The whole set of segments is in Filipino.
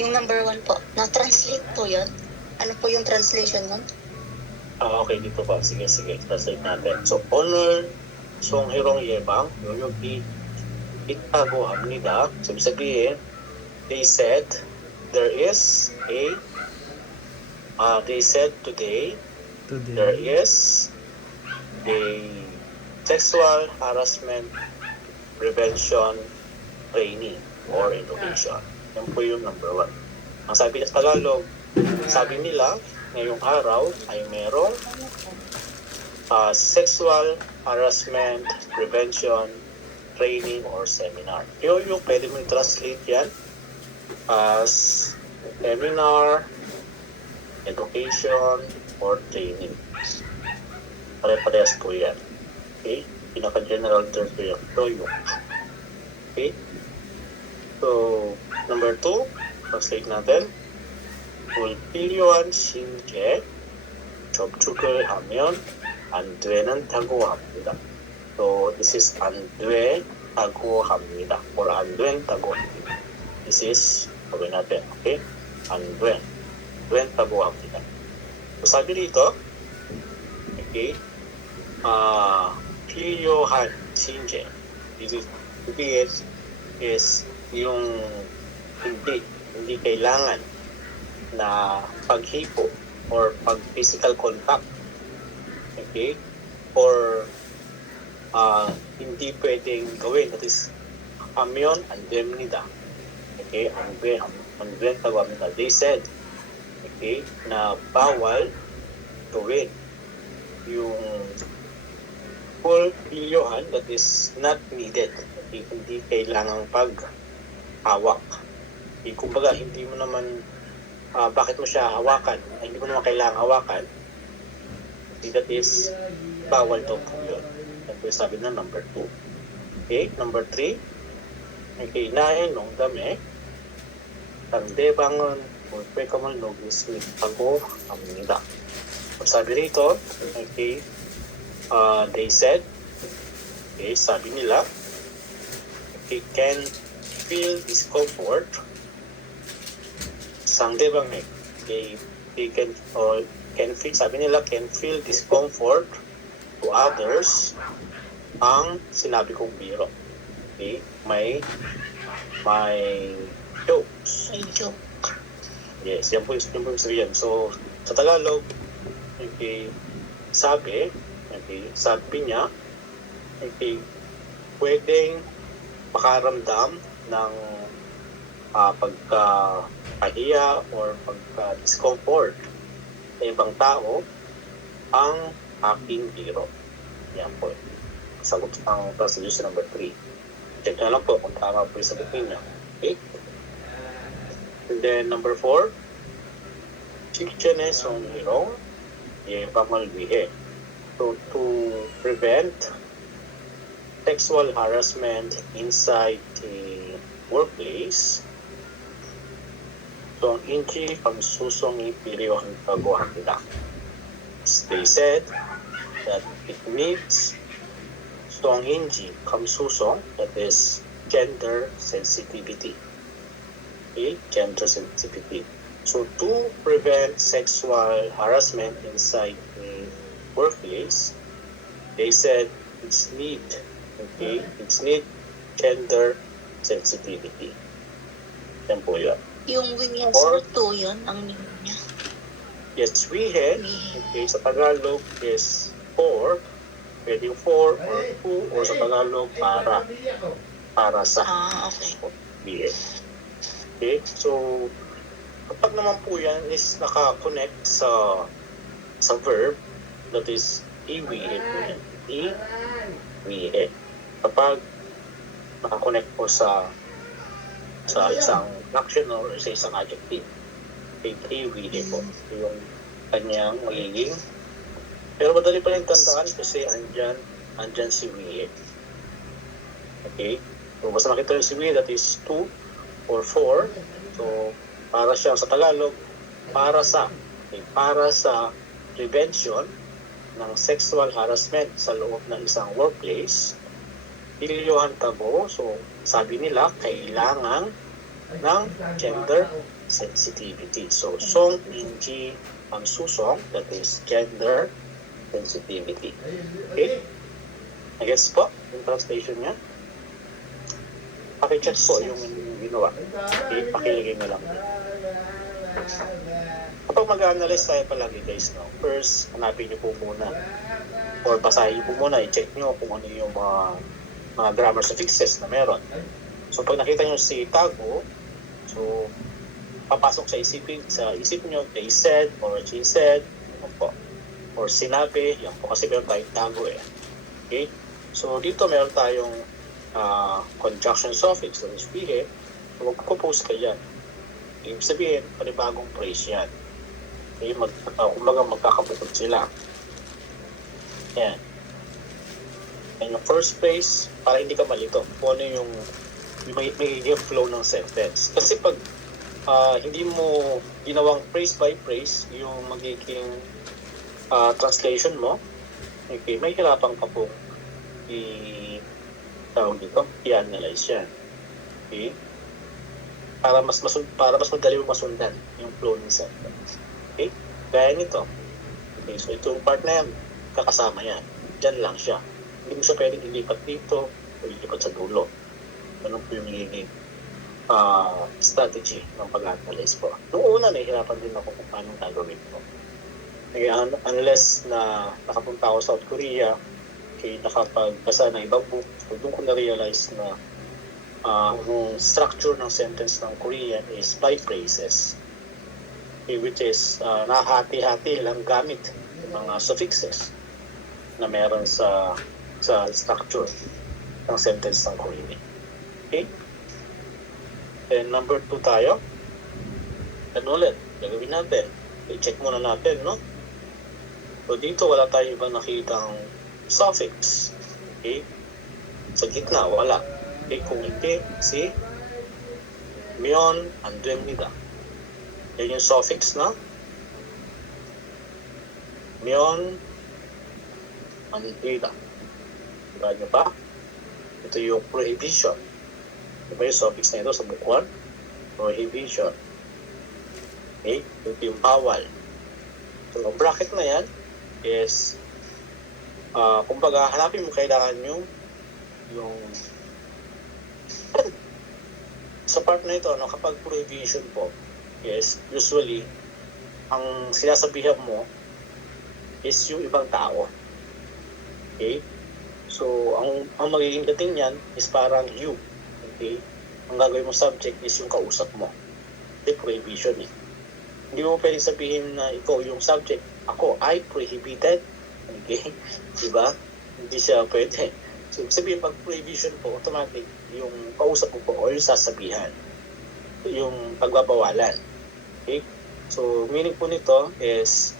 Yung number 1 po, na-translate po yun? Ano po yung translation nun? Okay, dito pa. Sige, translate natin. So, 오늘 송혜롱 예방 요요기 있다고 합니다. So, ibig sabihin, they said they said today there is a sexual harassment prevention training or education. Yan po yung number 1. Ang sabi sa Tagalog, sabi nila, ngayong araw ay merong sexual harassment prevention training or seminar. Yung pwede mo i-translate yan as seminar, education, or training. Pare-parehas po yan. Okay? Pinaka-general term po yan. Okay? So, number 2, translate natin. 불필요한 신체 접촉을 하면 안 된다고 합니다. So, this is 안 된다고 합니다. Or 안 된다고 합니다. This is, sabi natin, okay? 안 된다고 합니다. So, sabi dito, okay, 필요한 신체. This is yung hindi kailangan na paghipo or pag-physical contact. Okay? Or hindi pwedeng gawin. That is, amyon andemnida. Okay? Andemnida. They said, okay, na bawal gawin yung full pilyohan that is not needed. Okay? Hindi kailangang paghawak. Okay? Kumbaga, hindi mo naman bakit mo siya hawakan? Hindi mo naman kailangang hawakan. That is, bawal daw po yun. Yan po yung sabi na number 2. Okay, number 3. Okay, nain 농담에 상대방은 몰빵을 녹일 수 있다고 합니다. Sabi rito, okay, they said, okay, sabi nila, okay, can feel discomfort 상대방에게 they can feel, sabi nila, can feel discomfort to others ang sinabi kong biro. Okay? May jokes. May joke. Yes, yan po yung sabihin. So, sa Tagalog, okay, sabi niya, okay, pwedeng makaramdam ng pagkahiya or pagka-discomfort sa ibang tao ang aking biro. Yan po. Sagot ang translation number 3. Check na lang po kung tama po yung sagutin niya. Okay? And then number 4, 직전에 성희롱 예방을 위해. So to prevent sexual harassment inside the workplace, 성인지 감수성이 필요하다고 합니다. They said that it needs 성인지 감수성, that is gender sensitivity. Okay? Gender sensitivity. So to prevent sexual harassment inside the workplace, they said it's need gender sensitivity. Yan po yun. Yung yes or to yun, ang name niya. Yes, we had. Okay, sa Tagalog is for. Pwede yung for or to, or sa Tagalog para sa. Okay. We had. Okay, so kapag naman po yan is naka-connect sa verb, that is iwihe po yan. Iwihe. Kapag naka-connect po sa isang action or sa isang adjective, iwihe po. Yung kanyang magiging. Pero madali pa rin tandaan kasi andyan si wihe. Okay? So basta makita yung si wihe, that is to or for. So para siya sa Tagalog, para sa prevention ng sexual harassment sa loob ng isang workplace, pilyohan tabo. So sabi nila, kailangan ng gender sensitivity. So, song hindi ang susong, that is gender sensitivity. Okay? I-guess po yung translation niya. Paki-check po yung ginawa. Okay? Pakilagay mo lang. Kapag mag-analyze tayo palagi guys, no? First, hanapin niyo po muna or basahin niyo po muna, i-check niyo kung ano yung mga grammar suffixes na meron. So pag nakita niyo si tago, so papasok sa isip niyo, they said or she said, ano po, or sinabi, yan po kasi meron tayong tago eh. Okay? So dito meron tayong conjunction suffix, so sabihin, magpo-propose ka yan. Ibig sabihin, panibagong phrase yan. Okay, kumbaga magkakabukod sila. Yan. And yung first phrase, para hindi ka malito, kung ano yung may flow ng sentence. Kasi pag hindi mo ginawang phrase by phrase, yung magiging translation mo, okay, may hirapan ka po i-analyze yan. Okay? Para mas madali mo masundan yung flow ng sentence. Okay? Gaya nito. Okay, so itong part na yan, kakasama yan. Diyan lang siya. Hindi mo siya pwedeng ilipat dito o ilipat sa dulo. Ganun po yung magiging strategy ng pag-analyze po. Noong una, nahihirapan din ako kung paano gagawin ko. Unless na nakapunta ako sa South Korea, okay, nakapagbasa ng ibang book, so doon ko na-realize na yung structure ng sentence ng Korean is by phrases, okay, which is nahati-hati lang gamit mga suffixes na meron sa structure ng sentence ng Korean. Okay? Then number 2 tayo. Then ulit, gagawin natin. I-check muna natin, no? So dito wala tayong ibang nakitang suffix. Okay? Sa gitna, wala. Okay, kung hindi, si myon andemnida. Yan yung suffix na myon andemnida. Diba nyo pa? Ito yung prohibition. Diba yung suffix na ito sa bukuan? Prohibition. Okay? Ito yung bawal. So, ang bracket na yan is kumbaga, hanapin mo kailangan yung sa part na ito, kapag prohibition po, yes, usually, ang sinasabihan mo is yung ibang tao. Okay? So, ang magiging dating yan is parang you. Okay? Ang gagawin mo subject is yung kausap mo. Okay, prohibition eh. Hindi mo pwedeng sabihin na ikaw yung subject. Ako, I prohibited. Okay? Diba? Hindi siya pwede. So, sabihin pag prohibition po, automatic, yung kausap mo po o yung sasabihan. Yung pagbabawalan. Okay? So, meaning po nito is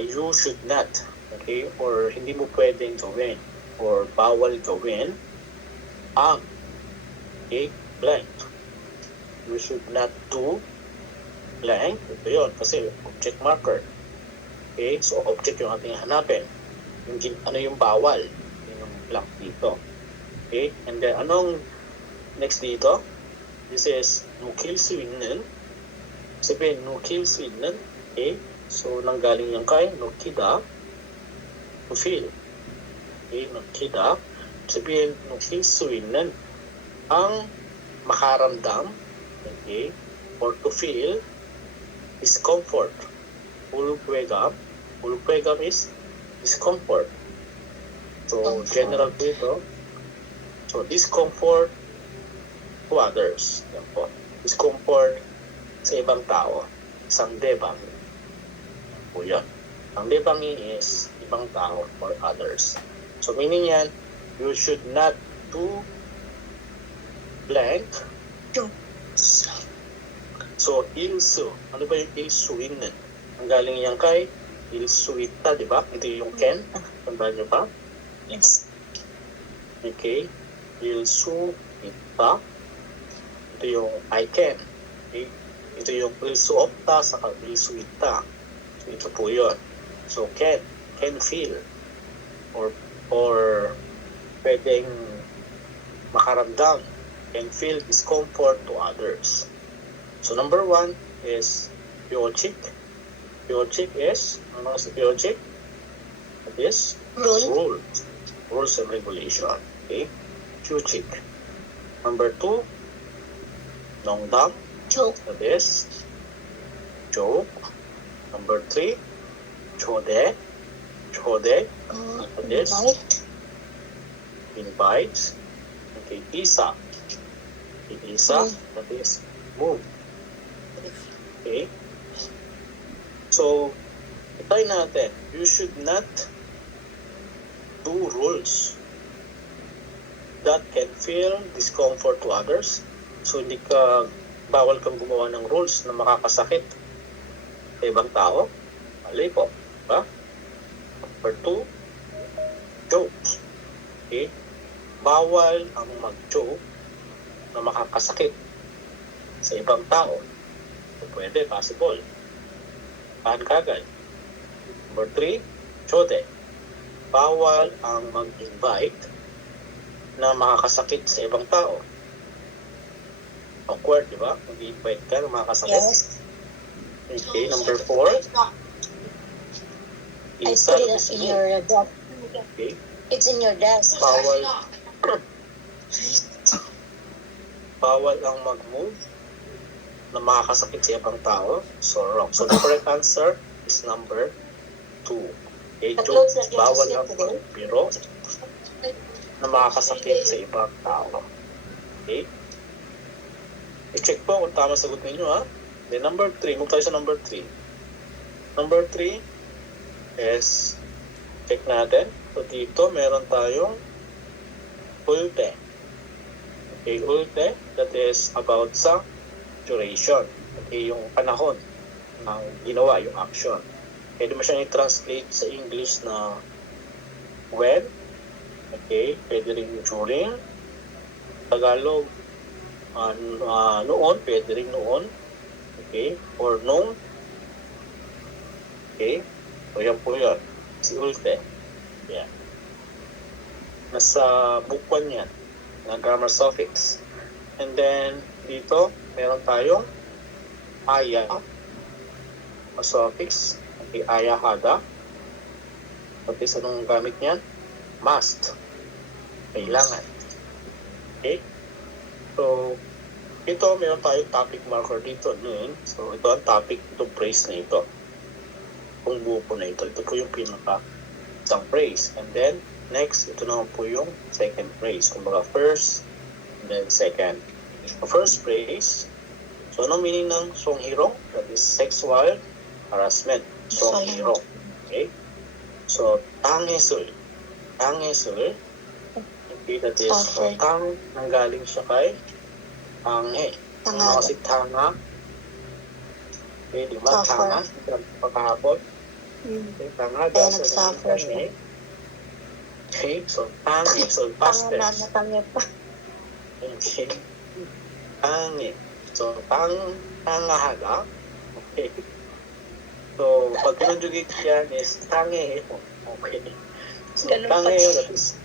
you should not, okay? Or hindi mo pwedeng gawin or bawal gawin ang, okay, blank. You should not do blank. Ito yun, kasi object marker. Okay? So, object yung ating hanapin. Ano yung bawal? Yung blank dito. Okay? And then, anong next dito? This is nukil suinen. Sabihin, nukil suinen. Okay? So, nanggaling yung kay nukida. Nufil. Okay? Nukida. Sabihin, nukil suinen. Ang makaramdam. Okay? Or to feel discomfort. Ulupwegam. Ulupwegam is discomfort. So, general dito. So, discomfort to others. Yan po. Discomfort sa ibang tao. Isang debangi. Po yun. Ang debangi is ibang tao or others. So, meaning yan, you should not do blank. So, ilsu. Ano ba yung ilsuin? Ang galing yan kay ilsuita, di ba? Ito yung ken. Tandaan nyo ba? Yes. Okay. Ilsuita. Ito yung I can. Okay. Ito yung ilsuopta sa ilsuita. So, ito po yun. So, can feel. Or pwedeng makaramdam. can feel discomfort to others. So number 1 is Pyochik. Pyochik is, ano si Pyochik? It is Rule. Rules and regulation. Okay? Pyochik. Number 2, Nongdam. Joke. That is joke. Number 3, Chode. Chode. That is Invite. invite. Okay, Isa. Isa, that is move. Okay? So, try natin. You should not do rules that can feel discomfort to others. So, bawal kang gumawa ng rules na makakasakit sa ibang tao. Mali po. Diba? Number 2, jokes. Okay? Bawal ang mag-joke na makakasakit sa ibang tao. So, pwede, possible. Pahan kagad. Number 3, chode. Bawal ang mag-invite na makakasakit sa ibang tao. Awkward, di ba? Mag-invite ka na makakasakit. Yes. Okay, number 4, I put it in your desk. Okay. It's in your desk. Bawal ang mag-move na makakasakit sa ibang tao. So, wrong. So, the correct answer is number 2. Okay, joke. Bawal ang magbiro na makakasakit sa ibang tao. Okay? I-check po kung tama sagot ninyo, ha? Then, number 3. Move tayo sa number 3. Number 3 is, check natin. So, dito, meron tayong ulte. Okay, ulte, that is about sa duration. Okay, yung panahon ng ginawa, yung action. Pwede mo siyang i-translate sa English na when. Okay, pwede rin during. Tagalog, noon, pwede rin noon. Okay, or nung. Okay, so yan po yun. Si ulte. Yan. Nasa book 1 yan, na grammar suffix. And then, dito, meron tayong aya, a suffix. Okay, aya hada. Okay, sa anong gamit niyan? Must. Kailangan. Okay? So, ito, meron tayong topic marker dito. Nun. So, ito ang topic, itong phrase na ito. Kung buo po na ito. Ito po yung pinaka isang phrase. And then, next, ito naman po yung second phrase. Kumbaga, first, and then second. The first phrase, so ano meaning ng songhirong? That is sexual harassment. Songhirong. Okay? So, tangesul. Tangesul. Okay, that is tang, nanggaling siya kay tange. Ano kasi tanga? Okay, di ba? Tanga. Pagkahapon. Okay, tanga. Kaya nag-suffer siya. Okay, so tange. So, past tense. Natangi pa. Okay. Tange. So, tangahaga. Okay. So, pag conjugate yan is tange. Okay. So, Ganun pa tange, siya. that is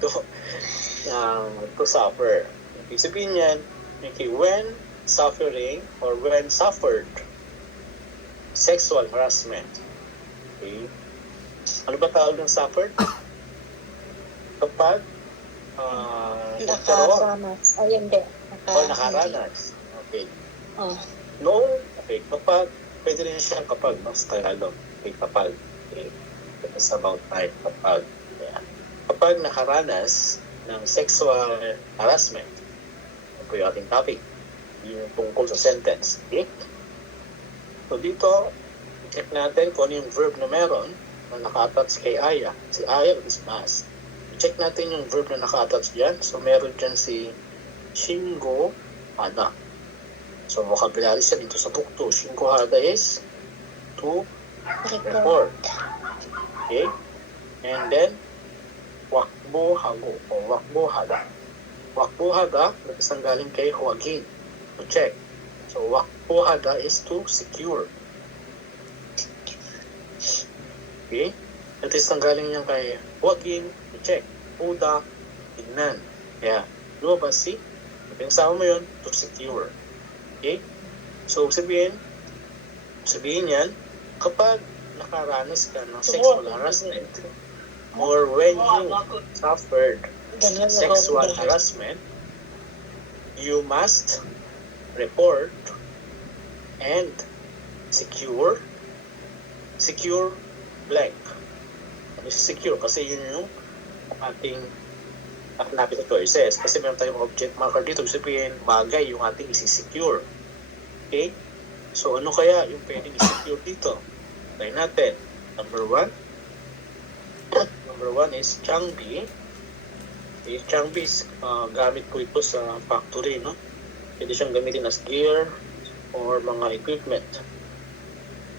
to suffer. Ibig sabihin yan, okay, when suffering or when suffered sexual harassment. Okay. Ano ba tawag ng suffered? Kapag Nakaranas. Ay, hindi. nakaranas. Okay. Oh. Noong, okay, kapag, pwede rin siya kapag, no, sa Tagalog. Okay, kapag. Okay. It's about time, kapag. Yeah. Kapag nakaranas ng sexual harassment, ito po yung ating topic. Yung tungkol sa sentence. Okay? So dito, check natin kung ano yung verb na meron na naka-attach kay Aya. Si Aya is must. Check natin yung verb na naka-attach dyan. So meron dyan si Shingo Hada. So vocabulary siya dito sa book 2. Shingo Hada is to report. Okay? And then, wakbo hago o wakbo hada. Wakbo hada, natisang galing kay Huagin. So check. So wakbo hada is to secure. Okay? Natisang galing niya kay Huagin. So check. Uda, tignan. Kaya, lumabas si Pinasama mo yun, to secure. Okay? So, sabihin yan, kapag nakaranas ka ng sexual harassment, or when you suffered sexual harassment, you must report and secure blank. Ano si secure? Kasi yun yung ating natin ito choices. Kasi meron tayong object marker dito. Sabihin, bagay yung ating isi-secure. Okay? So, ano kaya yung pwedeng isi-secure dito? Try natin. Number one is Changbi. Okay, Changbi is gamit ko ito sa factory, no? Pwede siyang gamitin as gear or mga equipment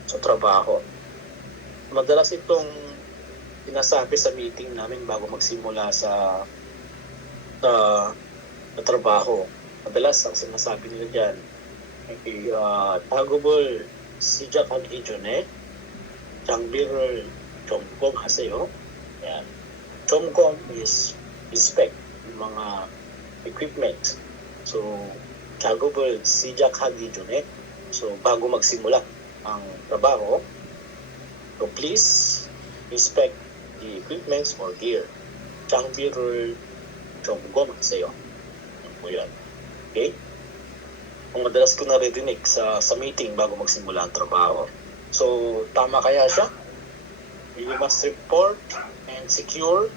sa trabaho. Madalas itong sinasabi sa meeting namin bago magsimula sa trabaho. Madalas ang sinasabi nila dyan, Tagubol sijak ang ijonet, Changbirul chomgom haseyo. Yan. Chomgom is inspect yung mga equipment. So, Tagubol sijak ang ijonet. So, bago magsimula ang trabaho, so please inspect the equipments or gear. Changbirul chomgom haseyo. Yan po yan. Okay? Kung madalas ko naririnig sa meeting bago magsimula ang trabaho. So, tama kaya siya? You must report and secure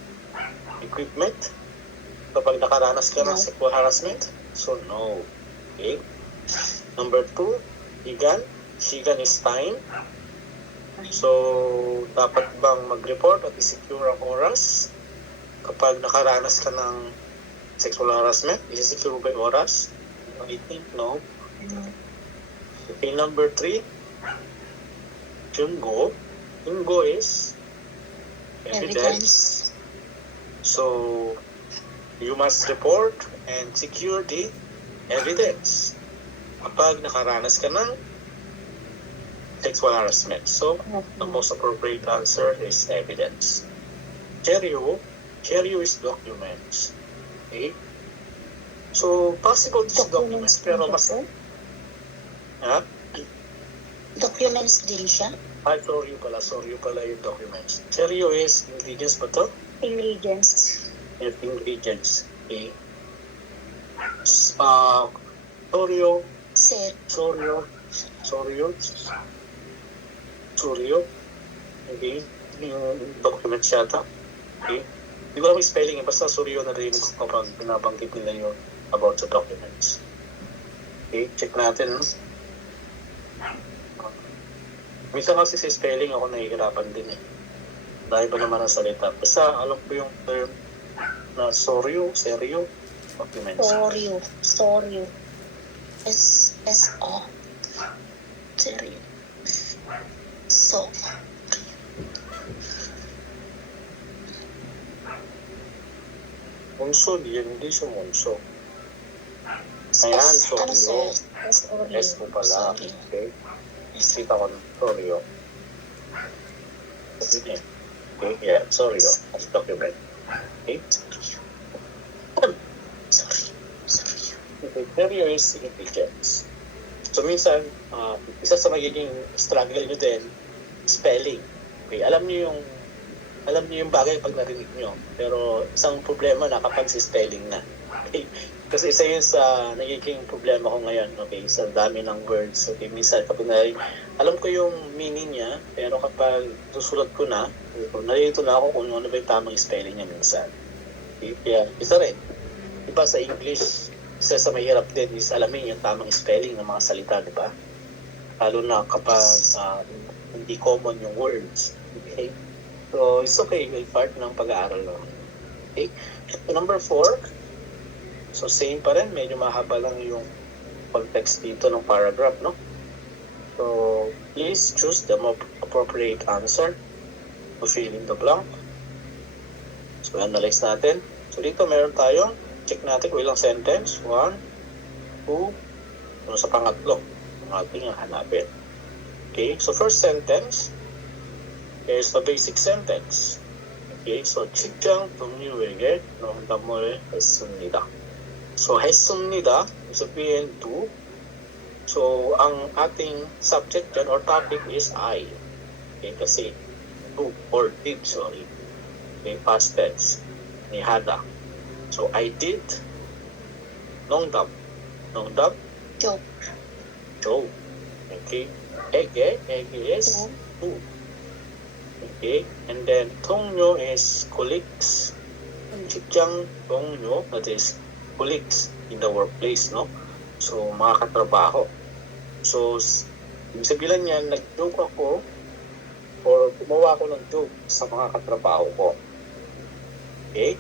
equipment kapag nakaranas ka ng sexual harassment? So, no. Okay? Number 2, Shigan is time. So, dapat bang mag-report at i-secure ang oras kapag nakaranas ka ng sexual harassment? I-secure ba yung oras? I think no. Okay, number 3, Jungo. Jungo is evidence. So, you must report and secure the evidence kapag nakaranas ka ng sexual harassment. So, the most appropriate answer is evidence. Cheryo is documents. Okay? So, possible this documents, pero mas... Ha? Documents din siya? Sorry pala yung documents. Cheryo is ingredients ba to? Ingredients. Ingredients. Okay. Soryo. Okay. Yung documents yata. Okay. Hindi ko alam yung spelling eh. Basta soryo na rin kapag binabanggit nila yung about the documents. Okay, check natin. Minsan kasi sa spelling ako nahihirapan din eh. Dahil ba naman ang salita. Basta alam ko yung term na seryo, documents. Soryo. S-O. Seryo. So. Munso, hindi siya munso. Ayan, soryo. S mo pala. Okay. Kita ko, soryo. Okay, yeah, soryo. As document. Okay. Okay, seryo is intelligence. So, minsan, isa sa magiging struggle nyo din, spelling. Okay, alam niyo yung bagay pag narinig nyo. Pero isang problema na kapag si spelling na. Okay? Kasi isa yun sa nagiging problema ko ngayon. Okay? Sa dami ng words. Okay? Minsan kapag alam ko yung meaning niya, pero kapag susulat ko na, nalilito na ako kung ano ba yung tamang spelling niya minsan. Okay? Kaya isa rin. Diba sa English, isa sa mahirap din is alamin yung tamang spelling ng mga salita, diba? Lalo na kapag hindi common yung words. Okay? So, it's okay. May part ng pag-aaral naman. Okay? Number 4. So, same pa rin. Medyo mahaba lang yung context dito ng paragraph, no? So, please choose the more appropriate answer to fill in the blank. So, analyze natin. So, dito meron tayong, check natin kung ilang sentence. 1, 2, sa pangatlo. Ang ating hanapin. Okay? So, first sentence, here's the basic sentence. Okay, so 직장 동료에게 농담을 했습니다. So, 했습니다. Ibig sabihin, do. So, ang ating subject dyan or topic is I. Okay, kasi do or did, sorry. Okay, past tense. Ni hada. So, I did. 농담. 농담. Joke. joke. Okay. Ege is do. Okay. And then 동료 is colleagues. 직장 동료, that is colleagues in the workplace, no? So, mga katrabaho. So, ibig sabihin niyan, nag-joke ako or gumawa ako ng joke sa mga katrabaho ko. Okay?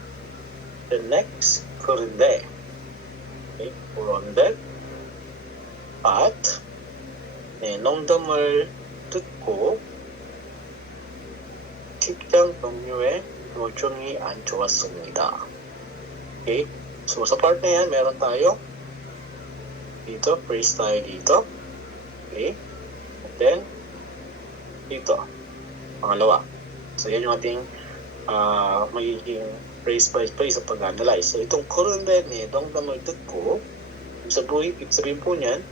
The next, 그런데. Okay? 그런데 at 농담을 듣고 직장 동료의 표정이 안 좋았습니다. Okay? So, sa part na yan, meron tayo dito, phrase tayo dito. Okay? And then, dito, pangalawa. So, yan yung ating magiging phrase by phrase sa pag-analyze. So, itong 그런데 농담을 듣고, ibig sabihin po niyan,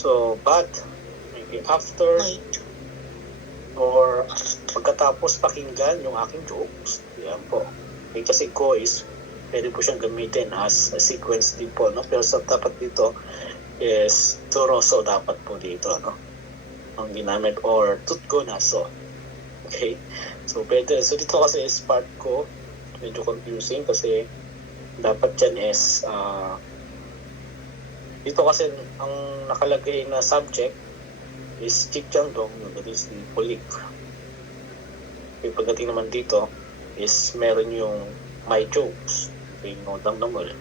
so, but, maybe after, or pagkatapos pakinggan yung aking jokes, yan po. Okay, kasi ko is, pwede po siyang gamitin as a sequence din po, no? Pero sa dapat dito is turoso dapat po dito, no? Ang ginamit, or tutko naso. Okay? So, pwede. So, dito kasi is part ko, medyo confusing kasi dapat dyan is, dito kasi ang nakalagay na subject is 직장 동료, that is the colleague. Okay, pagdating naman dito is meron yung my jokes, okay, 농담을.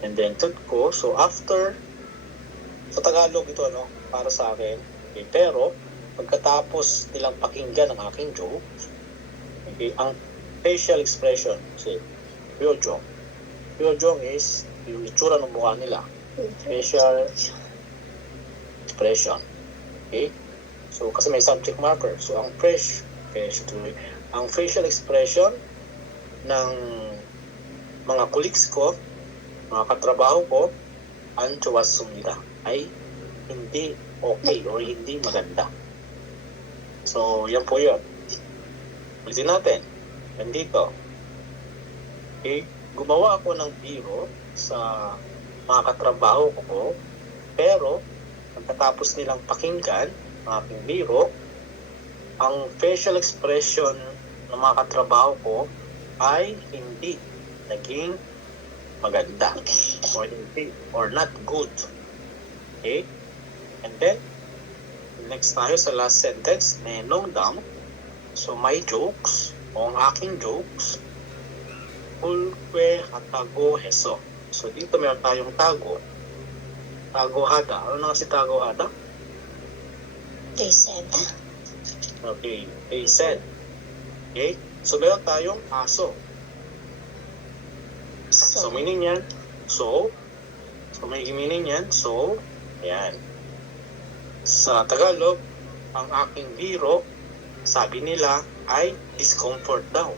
And then tutko, so after, sa Tagalog ito, no, para sa akin, okay, pero pagkatapos nilang pakinggan ang aking jokes, okay, ang facial expression, kasi 표정 is yung itsura ng mukha nila, facial expression. Okay? So, kasi may subject marker. So, ang facial expression ng mga colleagues ko, mga katrabaho ko, ang 좋았습니다. Ay hindi okay or hindi maganda. So, yan po yun. Ulitin natin. Nandito. Okay? Gumawa ako ng biro sa mga katrabaho ko, pero pagkatapos nilang pakinggan ang aking biro, ang facial expression ng mga katrabaho ko ay hindi naging maganda or hindi or not good. Okay? And then next tayo sa last sentence, 농담. So my jokes o ang aking jokes 불쾌하다고 해서. So dito meron tayong tago. Tagohada. Ano na kasi tagohada? They said. Okay. They said. Okay? So meron tayong aso. So meaning yan, so may meaning yan, so, ayan. Sa Tagalog, ang aking biro, sabi nila, ay discomfort daw.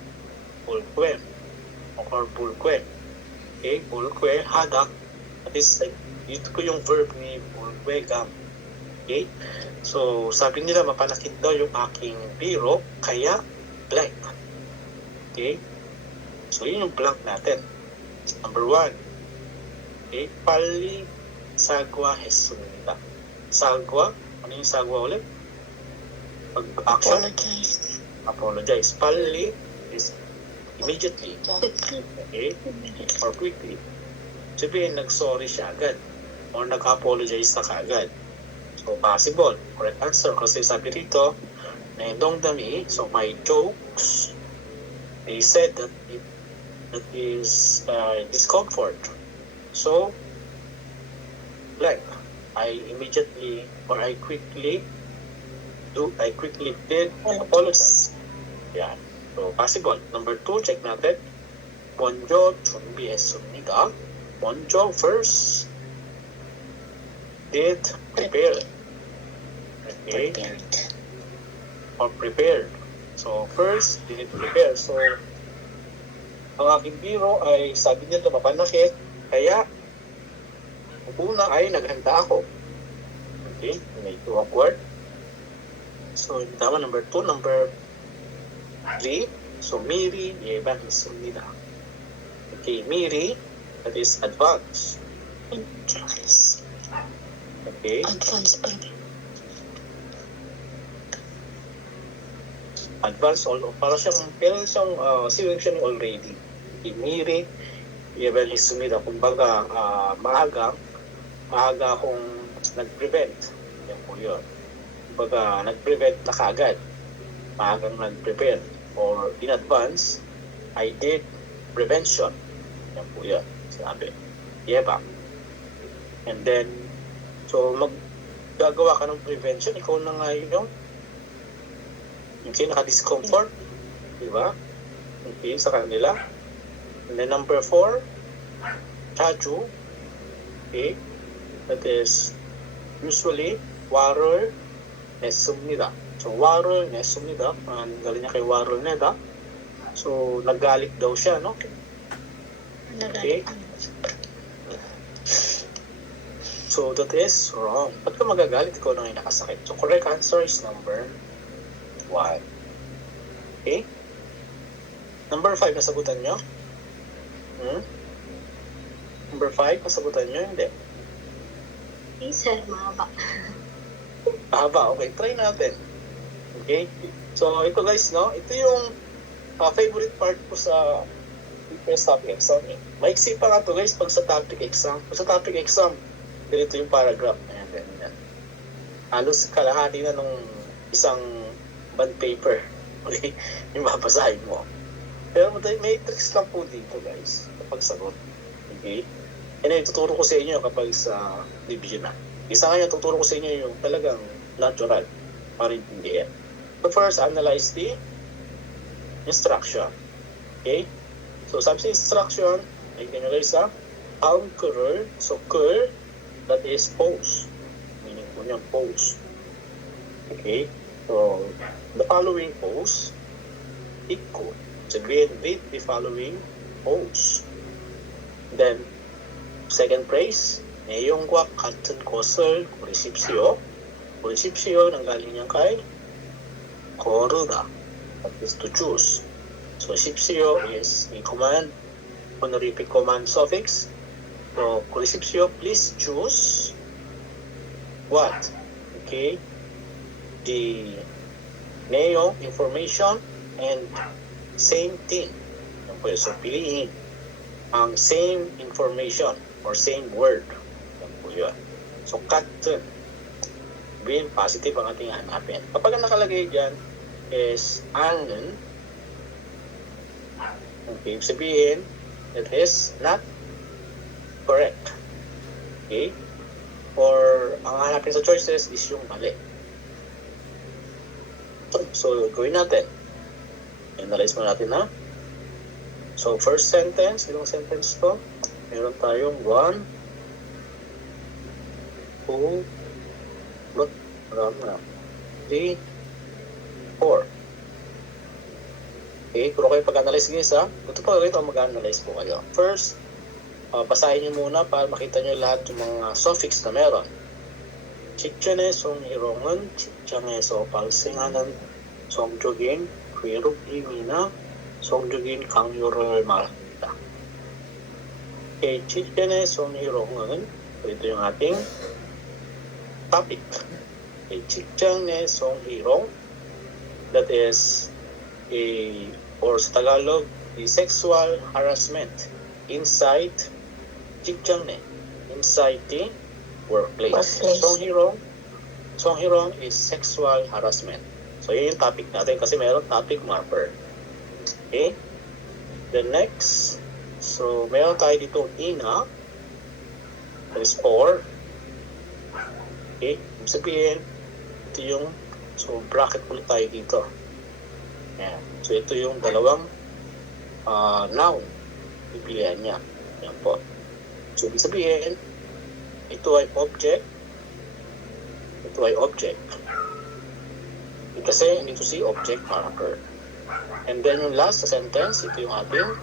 Bulkwe. Or bulkwe. Okay? Bulkwe, hada. That is, ito po yung verb ni bulkwegam. Okay? So, sabi nila, mapanakit daw yung aking biro, kaya blank. Okay? So, yun yung blank natin. Number 1. Okay? 빨리 사과했습니다. Sagwa? Ano yung sagwa ulit? Pag-action? Apologize. 빨리 is immediately. Okay? Or quickly. Sabihin, nag-sorry siya agad. Or nag-apologize na kaagad. So, possible. Correct answer. Kasi sabi rito, 농담이, so my jokes, they said that that is discomfort. So, blank. I immediately or I quickly did apologize. Yeah. So, possible. Number 2, check natin. 먼저 준비했습니다. 먼저 first did prepare. Okay. Or prepared. So, first did prepare. So, Ang aking biro ay sabi niya mapanakit, kaya ang una ay naghanda ako. Okay, may two awkward. So, yung tama, number 2. Number 3, so Miri, yeban hisumnida. Okay, Miri, that is advance. Advance. Okay, Advance pa rin. advance all, para siyang, pero siyang, siwing siya ni already. Okay, Miri, yeban hisumnida. Kumbaga, maaga akong nag-prevent. Yan po yun. Kumbaga, nag-prevent na kaagad. Maagang nag-prevent. Or in advance, I did prevention. Yan po yun. Sinabi. Yeba. And then, so maggagawa ka ng prevention, ikaw na nga yung naka-discomfort. Diba? Okay, sa kanila. And then number 4, Chaju. Okay. That is usually warol nesumnida. So warol nesumnida, galing niya kay warol neda. So nagalit daw siya, no? Okay. So that is wrong. Ba't ka magagalit? Ikaw na yung nakasakit. So correct answer is number 1. Okay? Number 5, nasagutan nyo? Number 5, nasagutan nyo? Hindi. Sir, mahaba. Mahaba, okay. Try natin. Okay? So, ito guys, no? Ito yung favorite part ko sa first topic exam. Maiksi pa nga to guys pag sa topic exam. Pag sa topic exam, ganito yung paragraph. Ayan, ganyan. Halos kalahati na nung isang bond paper. Okay? Yung mabasahin mo. Pero may tricks lang po dito guys kapag sagot. Okay? Yan yung tuturo ko sa inyo kapag sa division na. Isa nga yung tuturo ko sa inyo yung talagang natural para intindihan. But first, analyze the instruction. Okay? So, sabi sa instruction, ay ganyan guys ha, ang curl, so curl, that is pose. Meaning po niya pose. Okay? So, the following pose, ikko. Sabihin, read the following pose. Then, second phrase, 내용과 같은 것을 고르십시오. 고르십시오, nanggaling niya kay 고르다. That is to choose. So, 십시오 is a command, honorific command suffix. So, 고르십시오, please choose what? Okay? The 내용, information, and same thing. So, piliin ang same information or same word. Yan po yun. So, 같은. Being positive ang ating hanapin. Kapag nakalagay dyan is a는, okay, sabihin, it is not correct. Okay? Or, ang hanapin sa choices is yung mali. So, gawin natin. Analyze mo natin ha. So, first sentence, ilang sentence to? Meron tayong 1, 2, 3, 4. Okay, pero kayo pag-analyze guys ha. Ito pa kayo mag-analyze po kayo. First, basahin nyo muna para makita nyo lahat yung mga suffix na meron. 직전의 송희롱은 직장에서 발생하는 성적인 괴롭힘이나 성적인 강요를 말합니다. Okay, 직전의 송희롱은 ito yung ating topic. Okay, 직장의 송희롱, that is or sa Tagalog, the sexual harassment inside 직장 내, inside the workplace. 송희롱 is sexual harassment. So, yun yung topic natin kasi meron topic marker. Okay? The next, so, meron tayo dito ina, that is 4. Okay? Ibig sabihin, ito yung, so, bracket ulit tayo dito. Ayan. So, ito yung dalawang noun. Pipilihan niya. Ayan po. So, ibig sabihin, ito ay object. Ito ay object. Kasi dito si object marker. And then yung last sentence, ito yung ating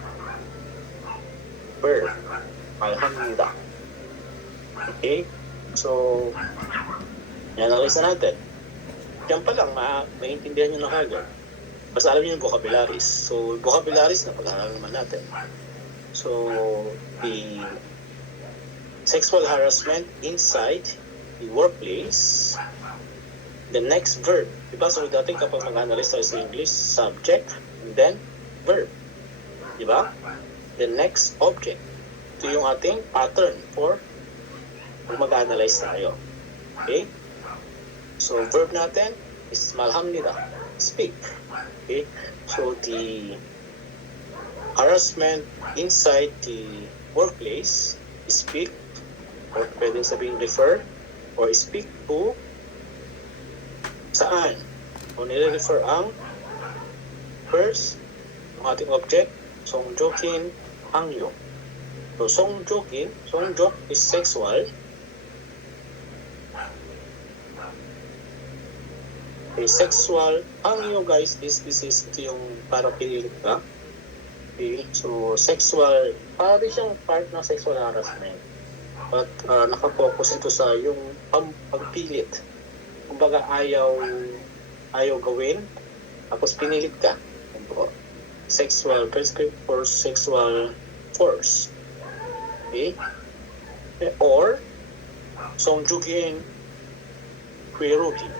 verb. Alhamdulillah. Okay? So, i-analyze na natin. Diyan pa lang, maintindihan nyo na kagad. Basta alam nyo yung vocabularies. So, vocabularies na pag-aaral naman natin. So, the sexual harassment inside the workplace. The next verb. Diba? So, dating kapag mag-analyze tayo sa English, subject, and then verb. Diba? The next object. Ito yung ating pattern for kung mag-analyze tayo. Okay? So, verb natin is malhamnida, speak. Okay? So, the harassment inside the workplace, speak, or pwede sabihin refer, or speak to saan? O nire-refer ang first, ang ating object, songjokin hangyo. So, songjok is sexual. Okay, sexual. Hangyo, guys, this is ito yung parang pinilit ka. Okay, so sexual, parang siyang part ng sexual harassment. But nakapokus ito sa yung pagpilit. Kumbaga ayaw gawin, tapos pinilit ka. Sexual, prescript for sexual force. Okay? Or, songjugin quirubim.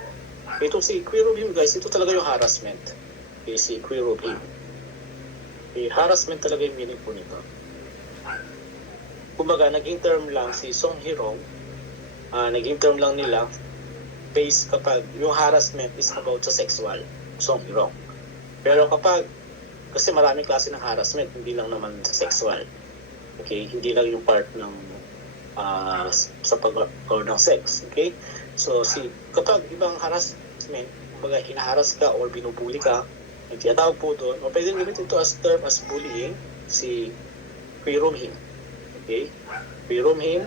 Ito si quirubim, guys, ito talaga yung harassment. Okay, si quirubim. Okay, harassment talaga yung meaning po nito. Kumbaga, naging term lang si Song Hirong, naging term lang nila based kapag yung harassment is about sa sexual, Song Hirong. Pero kapag, kasi maraming klase ng harassment, hindi lang naman sa sexual. Okay, hindi lang yung part ng sa pag-or ng sex. Okay, so kapag ibang harassment, kumbaga hinaharas ka or binubuli ka, nagtiyatawag po doon, o pwede gamitin ito as term as bullying, si quirumhim. Okay, quirumhim.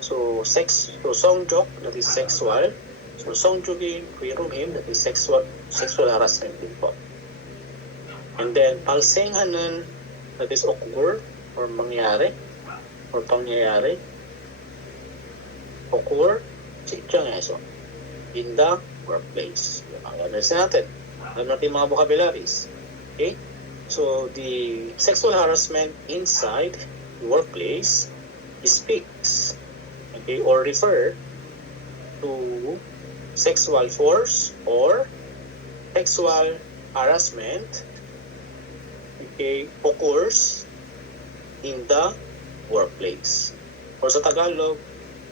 So songjok, that is sexual. So songjugin quirumhim, that is sexual harassment din po. And then palsenghanan, that is occur or mangyari or pangyayari. Occur so in the workplace. Ayan natin. Alam natin mga vocabularies. Okay? So the sexual harassment inside the workplace speaks, okay, or refer to sexual force or sexual harassment, okay, occurs in the workplace. Or sa Tagalog,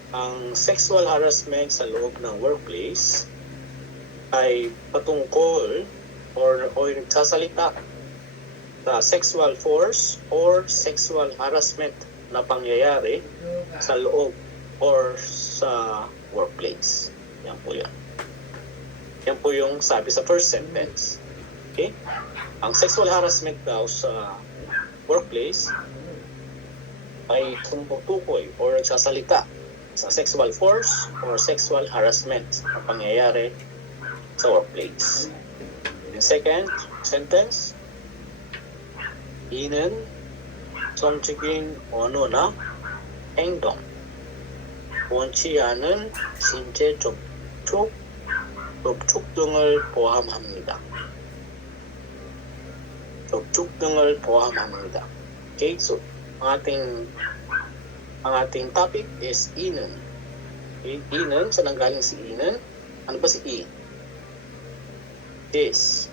ang sexual harassment sa loob ng workplace ay patungkol or nagsasalita sa sexual force or sexual harassment na pangyayari sa loob or sa workplace. Yan po yan. Yan po yung sabi sa first sentence. Okay? Ang sexual harassment daw sa workplace ay tumutukoy or nagsasalita sa sexual force or sexual harassment na pangyayari sa workplace. The second sentence, 이는 성적인 언어나 행동, 원치 않은 신체 접촉 등을 포함합니다. 접촉 등을 포함합니다. Okay, so ang ating topic is inon. Okay, inon, saan nanggaling si inon? Ano ba si i? This.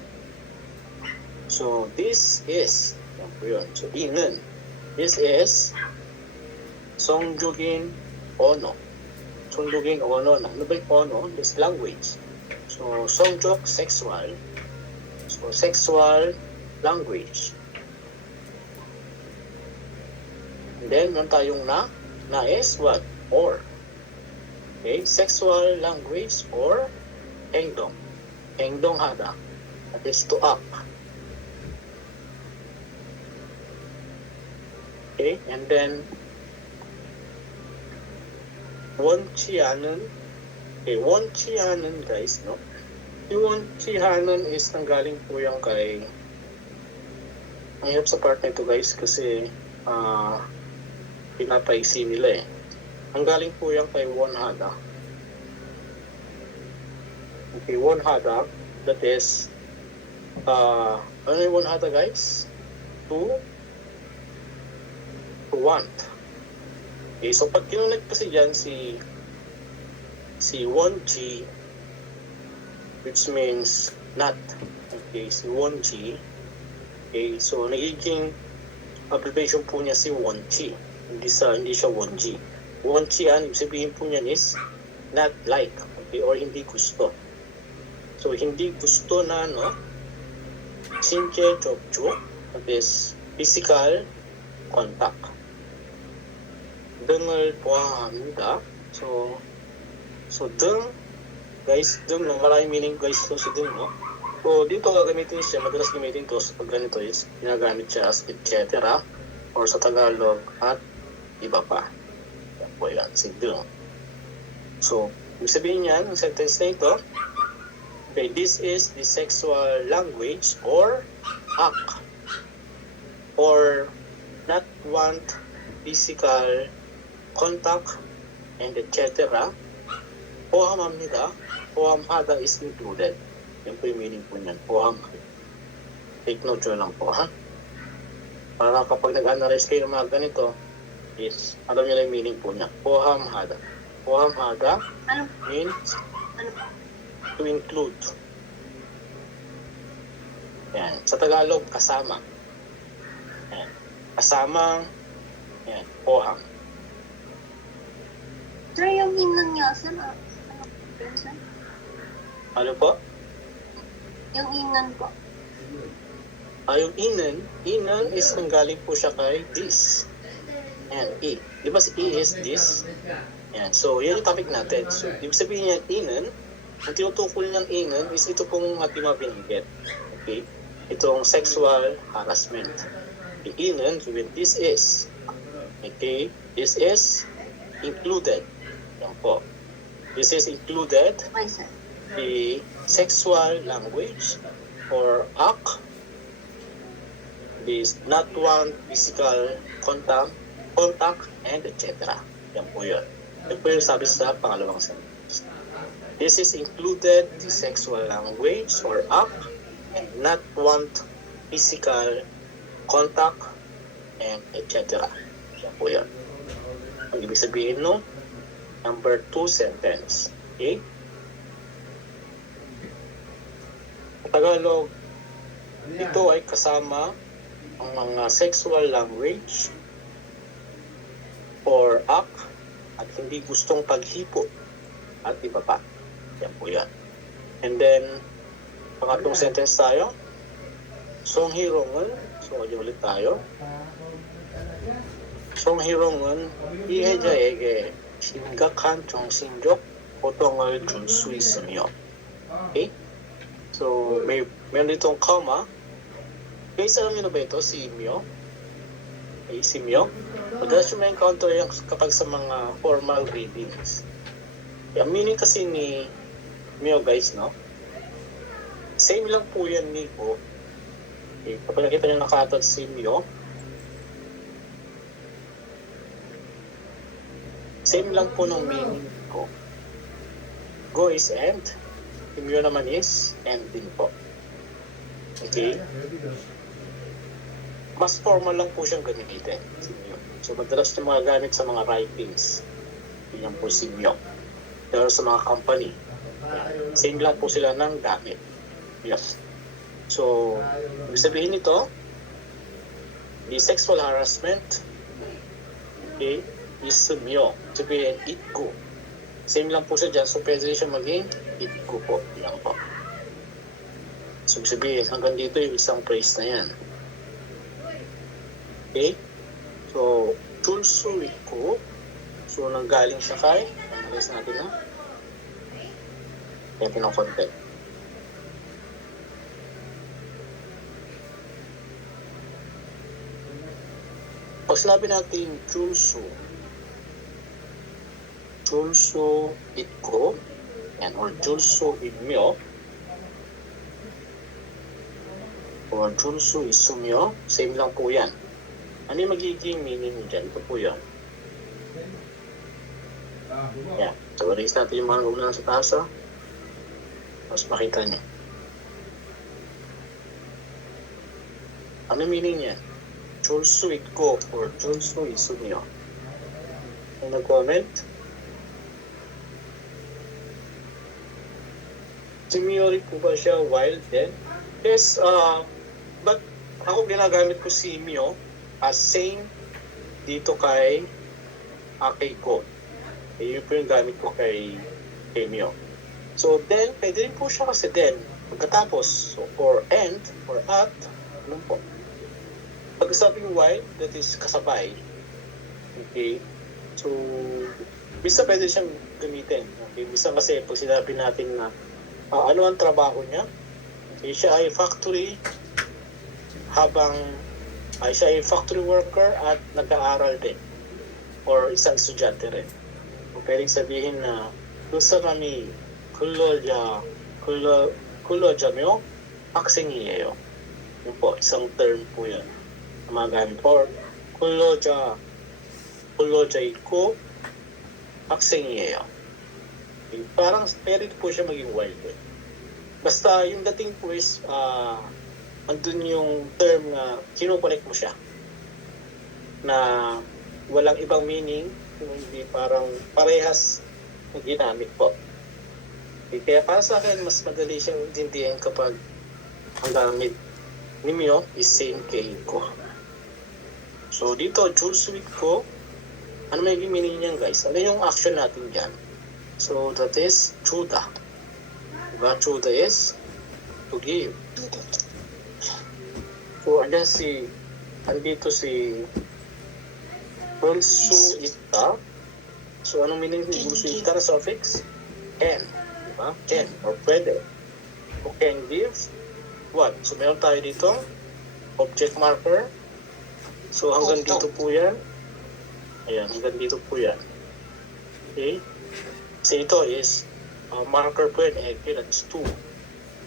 So, this is, yan po yun. So, inon. This is songjugin ono. Songjugin ono. Ano ba yung ono? This language. So, songjok, sexual. So, sexual language. And then, meron tayong na is what? Or. Okay, sexual language or 행동. 행동하다. That is to act. Okay, and then 원치 않은, okay, 원치 않은, guys, no? Yung 원치 않은 is nanggaling po yung kay, ang hirap sa part na ito, guys, kasi pinapaiksi nila eh. Ang galing po yan kay Wonhada. Okay, Wonhada, that is, ano yung Wonhada guys? To want. Okay, so pag kinonect kasi dyan si wonji, which means not. Okay, si wonji. Okay, so nagiging abbreviation po niya si wonji. Hindi siya wonji. Wonji, ibig sabihin po niyan is not like, okay, or hindi gusto. So hindi gusto na, no? 신체 접촉, that is physical contact. 등을 보호합니다. So 등, guys, 등, no? Maraming meaning guys ito si 등, no? So dito gagamitin siya, madalas gamitin ito pag ganito is ginagamit siya as etc. or sa Tagalog at iba pa. Yan po yan, si 등. So, ibig sabihin yan, ang sentence na ito, okay, this is the sexual language or act or not want physical contact and etc. 포함합니다. 포함하다 is included. Yan po yung meaning po niyan. 포함하다. Take note yun lang po, ha? Para kapag nag-analyze kayo ng mga ganito, is, alam nyo na yung meaning po niya. 포함하다. 포함하다 means to include. Yan. Sa Tagalog, kasama. Yan. Kasamang, yan, 포함. Sir, yung inon niya, sir, ano sir? Ano po? Yung inon po. Yung inon is nanggaling po siya kay this. Yan, i. Di ba si i is this? Yan, so yun yung topic natin. So, ibig sabihin niya, inon, ang tinutukol ng inon is ito pong ating mga binigit. Okay? Itong sexual harassment. The inon, this is. Okay? This is included. Yan po. This is included Okay, sir. the sexual language or act is not want physical contact and etc. Yan po yun. Yan po yung sabi sa pangalawang sentence. This is included the sexual language or act and not want physical contact and etc. Yan po yun. Ang ibig sabihin no, number 2 sentence. Okay? Tagalog, ito ay kasama ang mga sexual language or act at hindi gustong paghipo at iba pa. Yan po yan. And then, pangatlong sentence tayo. 송희롱은, so ulit tayo. 송희롱은 피해자에게 심각한 정신적 고통을 줄 수 있으며. Okay? So, meron ditong comma. Guys, alam nyo na ba ito? Si Myo? Okay, si Myo. Madalas yung ma-encounter yan kapag sa mga formal readings. Ang meaning kasi ni Myo, guys, no? Same lang po yan ni Go. Okay, kapag nakita nyo nakatag si Myo, same lang po ng meaning ko. Go is end. Yung yun naman is ending po. Okay? Mas formal lang po siyang gamitin. So, madalas yung mga gamit sa mga writings. Yan po simyo. Pero sa mga company, same lang po sila ng gamit. Yes. So, ibig sabihin nito, the sexual harassment, okay, is simyo. Sabihin, itgo. Same lang po siya dyan. So, pwede siya maging itgo po. Yan po. So, sabihin, hanggang dito yung isang phrase na yan. Okay? So, tulsu itgo. So, nanggaling siya kay, analyze natin na. Kaya pinakontent. Pag sinabi natin tulsu itgo, yan, or julsu itmyo, or julsu isumyo, same lang po yan. Ano yung magiging meaning dyan? Ito po yan. Yan. So, erase natin yung mga ulan sa taas, ha? Tapos makita niyo. Ano meaning niya? 줄수 있고 or 줄 수 있으며. Kung nag-comment, simiori po ba siya while then? Yes, but ako ginagamit ko si Mio as same dito kay Keiko. Yun po yung gamit ko kay Mio. So then, pwede rin po siya kasi then, pagkatapos, so, or end, or at, ano po. Pag sabing while, that is kasabay. Okay? So, bisa pwede siyang gamitin. Okay? Bisa kasi pag sinabi natin na ano ang trabaho niya, okay, siya ay factory habang siya ay factory worker at nag-aaral din or isang estudyante rin. So, pwedeng sabihin na 그 사람이 근로자며 학생이에요. Yun po, isang term po yan. Magamit or 근로자 있고 학생이에요. Okay, parang pwede po siya maging while. Basta yung dating po is andun yung term na kinukonek mo siya na walang ibang meaning, hindi parang parehas na ginamit po. Okay, kaya para sa akin mas madali siyang intindihan kapag ang gamit ni Mio is same kay ko. So dito, 줄 수 있고, ano may meaning niyan guys? Ano yung action natin dyan? So that is 주다. Diba? 주다 is to give. So andito si 줄 수 있다. So anong meaning ni 줄 수 있다 na suffix? Can. Diba? Can or pwede. O can give. What? So meron tayo dito object marker. So hanggang dito po yan. Ayan, hanggang dito po yan. Okay? So ito is marker po yan. Okay, that's 2.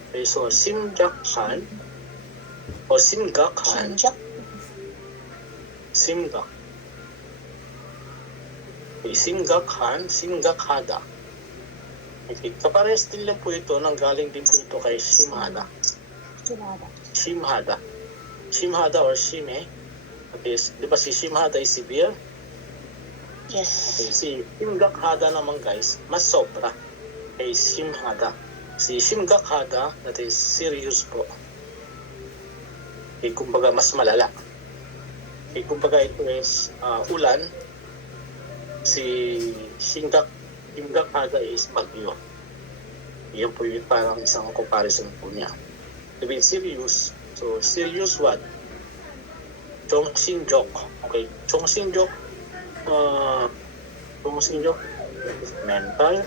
Okay, so 심각한 o 심각한 심각. Okay, 심각하다. Okay, kapares din lang po ito. Nanggaling din po ito kay 심하다. 심하다 or 심해. Okay, di ba si 심하다 is severe? Yes. Okay, si 심각하다 naman guys, mas sobra. Okay, 심하다. Si 심각하다, that is serious po. Okay, kumbaga mas malala. Okay, kumbaga ito is ulan. Si 심각하다 is bagyo. Yan po yung parang isang comparison po niya. To be serious. So, serious what? 정신적. Okay. 정신적 mental.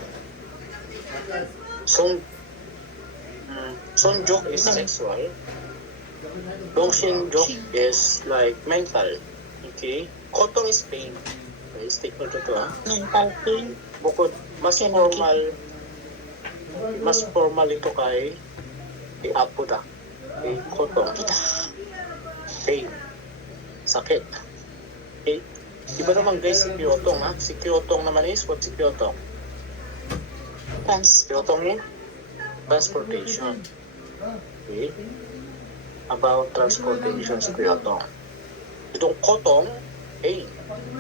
sonjok is sexual. 정신적 is like mental. Okay. Kotong is pain. Okay, stick mo ito ha. Mental pain. Bukod, mas formal ito kay apuda. Okay, kotong. Pain. Sakit. Okay. Iba naman guys si Kyotong ha. Si Kyotong naman is, what si Kyotong? Kyotong ni transportation. Okay. About transportation si Kyotong. Itong kotong, pain.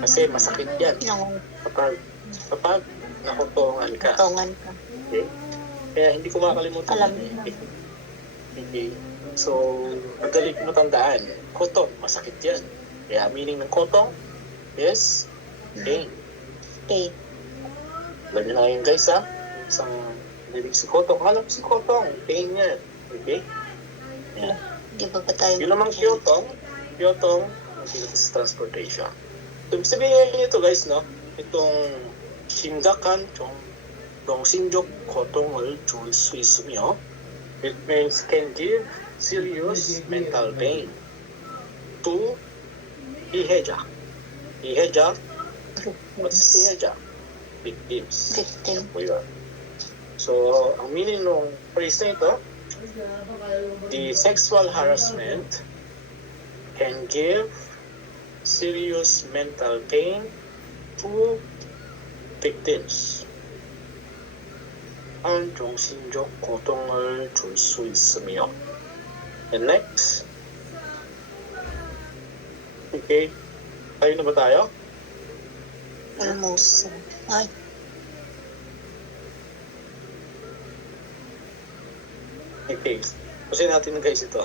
Kasi masakit yan. Kapag nakotongan ka. Okay. Kaya hindi ko makakalimutan. Alam Okay. So, madali ko matandaan. Kotong, masakit yan. Kaya meaning ng kotong is pain. Pain. Alam nyo na ngayon guys ha. Isang nabibig si kotong. Alam si kotong, pain yan. Okay? Yeah. Di ba ba tayo? Yun naman Kyotong, okay, sa transportation. So, sabihin nyo ito guys, no? Itong 심각한 정신적 고통을 줄 수 있으며 it means can give serious mental pain to 피해자. What's 피해자? Victims. Victim. So, ang meaning ng phrase na ito, the sexual harassment can give serious mental pain to victims. 한 정신적 고통을 줄 수 있으며. And next. Okay. Tayo na ba tayo? Almost. Ay, Okay. Kasi natin guys ito.